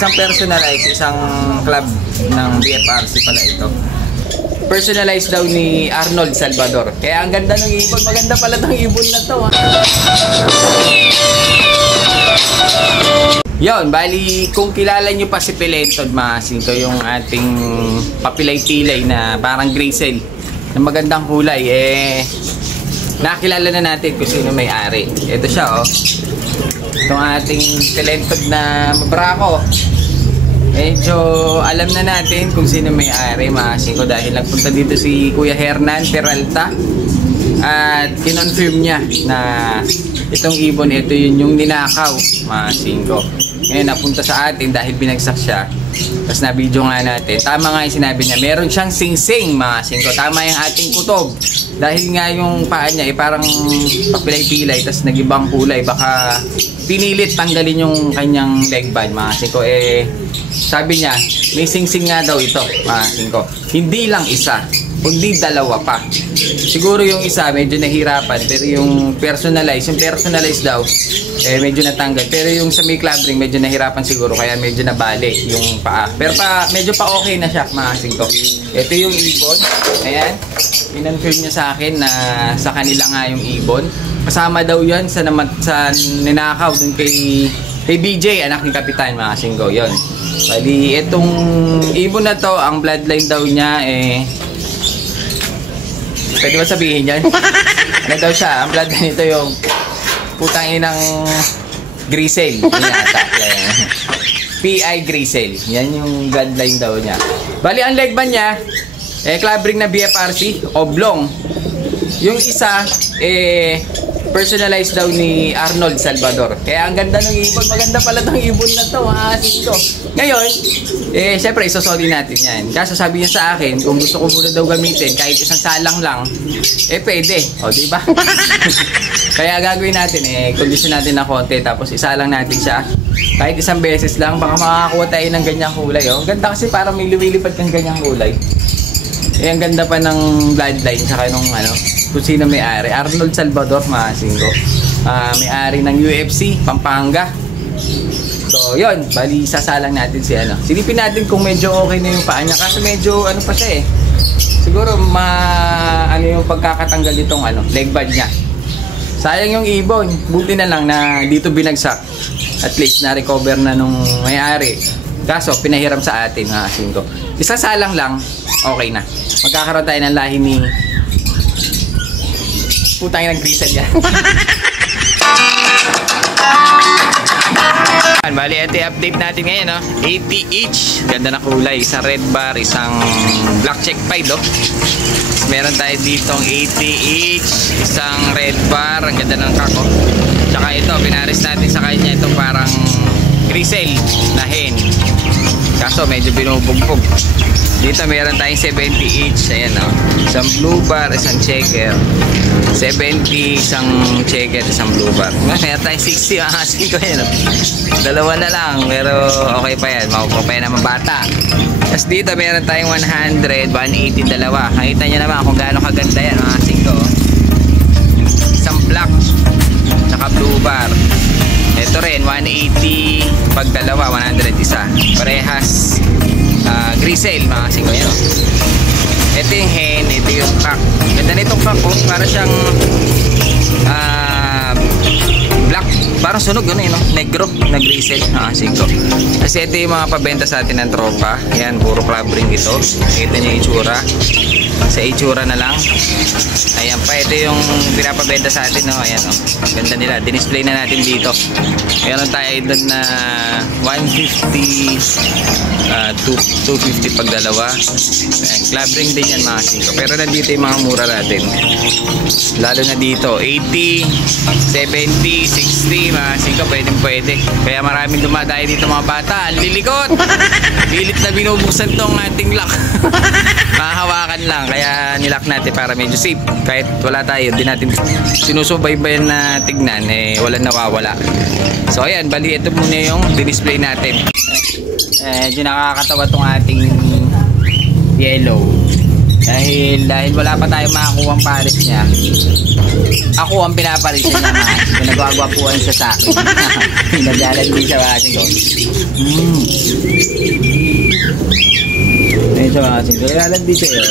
Isang personalized, isang club ng BFRC pala ito. Personalized daw ni Arnold Salvador. Kaya ang ganda ng ibon. Maganda pala ng ibon na to, ha? Yon, bali kung kilala nyo pa si Pelentod, Masing, ito yung ating papilay-pilay na parang grisel na magandang kulay. Nakilala na natin kung sino may-ari. Ito siya, oh. Itong ating Pelentod na mabrako. Medyo alam na natin kung sino may-ari, Masing ko, dahil nagpunta dito si Kuya Hernan Peralta at kinonfirm niya na itong ibon, ito yung ninakaw, Masing ko. Ngayon napunta sa atin dahil binagsak siya. Tapos na-video nga natin. Tama nga yung sinabi niya. Meron siyang sing-sing, Masing ko. Tama yung ating kutob. Dahil nga yung paa niya parang papilay-pilay. Tapos nag-ibang kulay. Baka pinilit tanggalin yung kanyang leg band, Masing ko. Sabi niya, may sing-sing nga daw ito, Masing ko. Hindi lang isa, kundi dalawa pa. Siguro yung isa medyo nahirapan, pero yung personalized daw medyo natanggal. Pero yung sa may club ring medyo nahirapan siguro, kaya medyo nabalik yung paa. Pero medyo pa okay na siya, Masing ko. Ito yung ibon. Ayan, in-confirm niya sa akin na sa kanila nga yung ibon. Kasama daw yan sa ninakaw dun kay BJ, anak ni Kapitan, Masing ko. Yun. Bali, itong ibon na to, ang bloodline daw niya pwede ba sabihin yan? Ano daw siya? Ang bloodline nito yung putang inang grisel. Yata. PI grisel. Yan yung bloodline daw niya. Bali, ang leg band niya, club ring na BFRC, oblong. Yung isa, personalized daw ni Arnold Salvador. Kaya ang ganda ng ibon. Maganda pala ng ibon na to, Masing ko. Ngayon, syempre isosoli natin yan. Kaso sabi niya sa akin, kung gusto ko muna daw gamitin, kahit isang salang lang, pwede. O, diba? Kaya gagawin natin, condition natin na konti, tapos isa lang natin siya. Kahit isang beses lang, baka makakakuha tayo ng ganyang kulay. Oh. Ganda kasi parang may lumilipad kang ganyang kulay. Ang ganda pa ng bloodline, saka nung kung sino may-ari. Arnold Salvador, Masing ko. May-ari ng UFC, Pampanga. So, yun. Bali, sasalang natin si silipin natin kung medyo okay na yung paa niya. Kasi medyo, pa siya siguro, yung pagkakatanggal nitong, leg band niya. Sayang yung ibon. Buti na lang na dito binagsak. At least, na-recover na nung may-ari. Kaso, pinahiram sa atin, Masing ko. Isasalang lang, okay na. Magkakaroon tayo ng lahi ni putang ng grisel yan. Bali, ito i-update natin ngayon, 80 each. Ganda na kulay. Isang red bar, isang black check pied, Meron tayo ditong 80 each, isang red bar. Ang ganda ng kako. Tsaka ito, pinaris natin sa kanya itong parang grisel na hen. Kaso medyo binubugbog. Dito meron tayong 70 each. Ayan, isang blue bar, isang checker. 70, isang checker, isang blue bar. Meron tayong 60, Masing ko yan. Dalawa na lang, pero okay pa yan. Makukuha pa yan naman bata. Tapos dito meron tayong 100, 180, dalawa. Nakita nyo naman kung gaano kaganda yan, Masing ko. Isang black, saka blue bar. Ito rin, 180 pag dalawa, 100 isa. Parehas grisel, Masing ko yan. Ito yung hen, ito yung cock. Ganda nitong cock, para siyang black, parang sunog yun, negro na grisel, Masing ko. Kasi ito yung mga pabenta sa atin ng tropa. Ayan, puro club ring ito. Kita nyo yung itsura. Sa itsura na lang. Ayan pa, ito yung pinapabenta sa atin, ayan, ganda nila, dinisplay na natin dito. Meron tayo doon na 150, 250 pag dalawa. Ayan, club ring din yan, Masing ko. Pero nandito yung mga mura natin, lalo na dito 80, 70, 60, Masing ko, pwede. Kaya maraming dumadayo dito mga bata. Lilikot, bilit na binubusan tong ating lock. Mahahawakan lang, kaya nilock natin para medyo safe. Kahit wala tayo, di natin sinusubaybayan na tignan, walang nawawala. So ayan, bali ito muna yung display natin. Medyo nakakatawa tong ating yellow. Dahil wala pa tayong makakuha ang pares niya. Ako ang pinaparis niya mga asin. Nagwagwapuan siya sa akin. Naglalandi siya mga asin ko. Ayun siya mga asin ko. Naglalandi siya yun.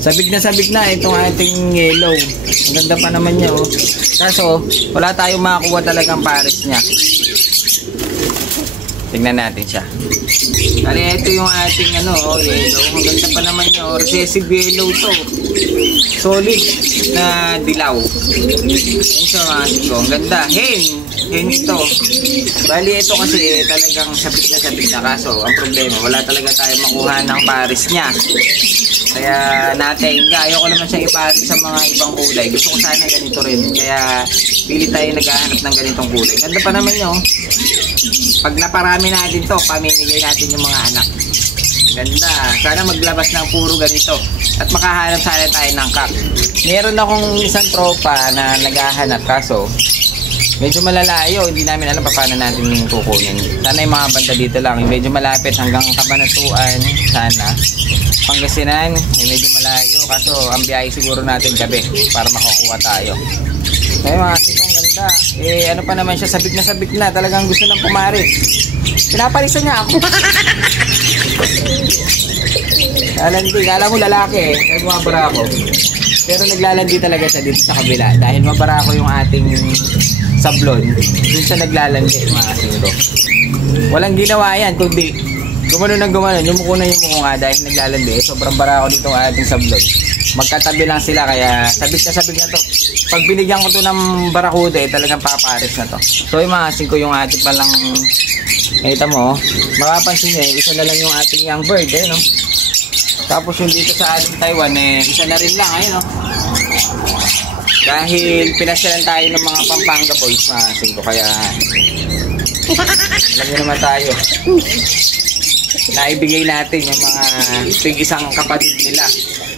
Sabik na itong ating yellow. Ang ganda pa naman niya oh. Kaso wala tayong makakuha talagang pares niya. Tingnan natin siya. Kaya ito yung ating yellow. Ang ganda pa naman niya. Recessive yellow to. Solid na dilaw. Ayun siya mga asin ko. Ang ganda. Hen ito. Bali ito kasi talagang sabik na kaso. Ang problema, wala talaga tayo makuha ng pares niya. Kaya natin, ayoko naman siyang ipares sa mga ibang kulay. Gusto ko sana ganito rin. Kaya pili tayo naghahanap ng ganitong kulay. Ganda pa naman yun. Pag naparami natin to, pamimigay natin yung mga anak. Ganda. Sana maglabas ng puro ganito. At makahanap sana tayo ng kak. Meron akong isang tropa na naghahanap kaso medyo malalayo. Hindi namin alam paano natin kukunin. Sana yung mga banda dito lang. Medyo malapit hanggang Kabanatuan. Sana. Pangasinan. Medyo malayo. Kaso ang biyahe siguro natin gabi para makakuha tayo. Ay mga asin ko, ang ganda. Ano pa naman siya, sabik na. Talagang gusto ng pumaris. Pinaparisan niya ako. Lalandi. Kala mo lalaki kaya bumabara ako. Pero naglalandi talaga siya dito sa kabila. Dahil mabara ko yung ating sablon. Doon siya naglalandi mga asin ko. Walang ginawa yan kundi gumanon yung muko nga dahil naglalandi. Sobrang bara ko dito ang ating sablon. Magkatabi lang sila kaya sabik na to. Pag binigyan ko to ng barakuda talagang papares na to. So yung mga asin ko yung ating palang ito mo, makapansin niyo isa na lang yung ating young bird no? Tapos yung dito sa ating Taiwan isa na rin lang ayun no? Dahil pinasyalan tayo ng mga Pampanga boys mga asin ko kaya alam nyo naman tayo naibigay natin yung mga tig-isang kapatid nila.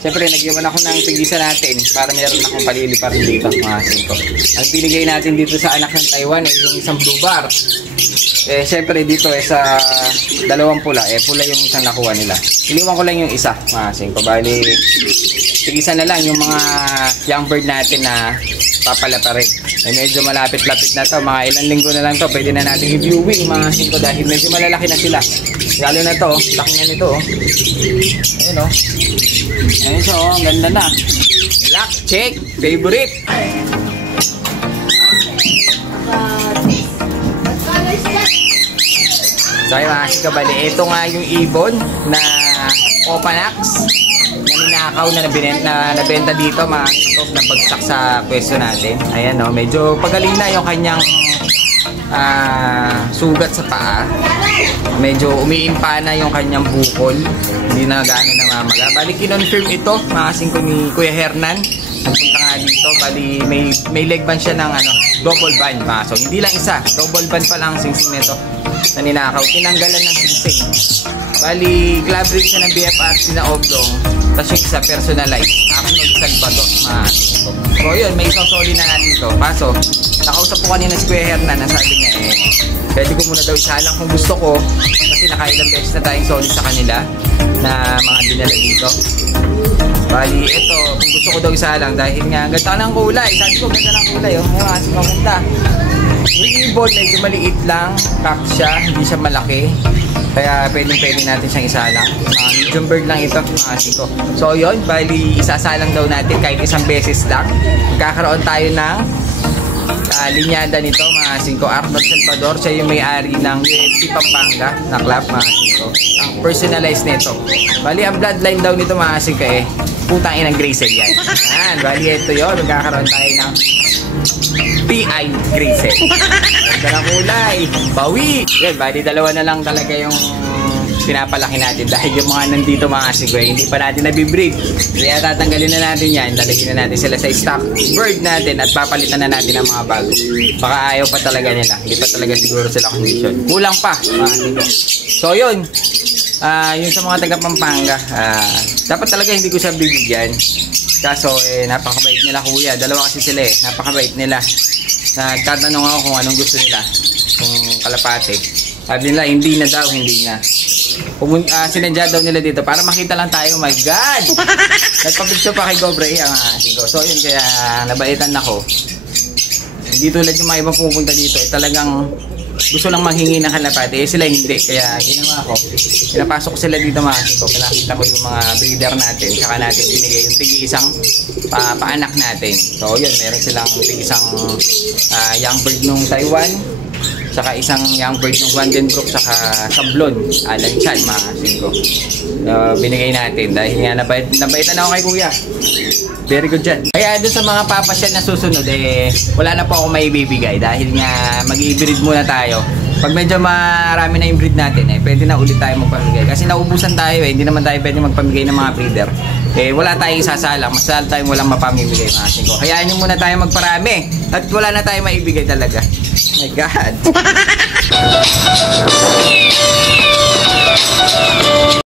Siyempre, nagyaman ako ng tig-isa natin para meron akong palili pa rin dito, mga asin ko. Ang binigay natin dito sa anak ng Taiwan ay yung isang blue bar. Siyempre, dito sa dalawang pula, pula yung isang nakuha nila. Iniwan ko lang yung isa, mga asin ko. Bali, tig-isa na lang yung mga young bird natin na papala pa rin. Medyo malapit-lapit na to, mga ilang linggo na lang to. Pwede na natin i-viewing, mga asin ko, dahil medyo malalaki na sila. Lalo na to, laki na nito. Ayun o. Ayun siya ang ganda na. Black check, favorite. So ayun mga asin kabali, ito nga yung ibon na Opanax na ninakaw na nabenta dito mga asin ko, na bagsak sa pwesto natin. Ayan o, medyo pagaling na yung kanyang sugat sa paa. Medyo umiimpa na yung kanyang bukol. Hindi na gaano namamaga. Bali kinonfirm ito mga asin ko ni Kuya Hernan. Nagpunta nga dito. Bali may leg band siya ng double band. So hindi lang isa, double band pa lang ang singsing nito na ninakaw. Tinanggalan ng singsing. Bali club ring siya ng BFRC na oblong. Tapos yung isa personalized Arnold Salvador mga asin ko. So yun, may isosoli na natin ito. Kaso nakausap ko kanina si Kuya Hernan na sabi niya pwede ko muna daw isalang kung gusto ko kasi nakailang beses na tayong solid sa kanila na mga dinala dito. Bali ito kung gusto ko daw isalang dahil nga ganda ng kulay. Sabi ko ganda ng kulay ayun kasi maganda. Yung ibon medyo maliit lang, kak siya, hindi siya malaki. Kaya pwede natin siyang isalang. Medium bird lang ito mga asin ko. So yun, bali isasalang daw natin kahit isang beses lang. Magkakaroon tayo ng linyada nito mga asin ko. Arnold Salvador, siya yung may-ari ng UFC Pampanga na club mga asin ko. Ang personalized nito. Bali ang bloodline daw nito mga asin ko putang inang Graycel yan. Yan, bali ito yun. Magkakaroon tayo ng PI Graycel. Ganda ng kulay. Bawi. Yan, bali dalawa na lang talaga yung pinapalaki natin dahil yung mga nandito mga asin ko hindi pa natin nabibreed. Kaya tatanggalin na natin yan, lalagyan na natin sila sa stock bird natin at papalitan na natin ang mga bago. Baka ayaw pa talaga nila, hindi pa talaga siguro sila condition. Kulang pa mga asin ko. So yun, yung sa mga taga Pampanga, dapat talaga hindi ko siya bibigyan. Kaso napakabait nila kuya, dalawa kasi sila napakabait nila. Nagtatanong ako kung anong gusto nila, kung kalapate. Sabi nila hindi na daw, hindi na. sinadya daw nila dito para makita lang tayo. My God! Nagpa-picture pa kay Gobre ang asin ko. So yun, kaya nabaitan ako. Hindi tulad yung mga ibang pumupunta dito, talagang gusto lang manghingi ng kalapati. Sila hindi. Kaya ginawa ko, pinapasok ko sila dito mga asin ko. Pinakita ko yung mga breeder natin. Saka natin binigay yung tigi-isang paanak natin. So yun, meron silang tigi-isang young bird nung Taiwan. Saka isang young bird ng Vandenbroek, saka sablon, Alan Chan, mga asin ko. Binigay natin dahil nga nabaitan ako kay kuya. Very good dyan. Kaya doon sa mga papasyan na susunod, wala na po ako may ibibigay dahil nga mag-i-breed muna tayo. Pag medyo marami na yung breed natin, pwede na ulit tayo magpamigay. Kasi naubusan tayo hindi naman tayo pwede magpamigay ng mga breeder. Wala tayong isasalang, masal tayong walang mapamimigay, mga asin ko. Kaya nyo muna tayo magparami at wala na tayong maibigay talaga. My God.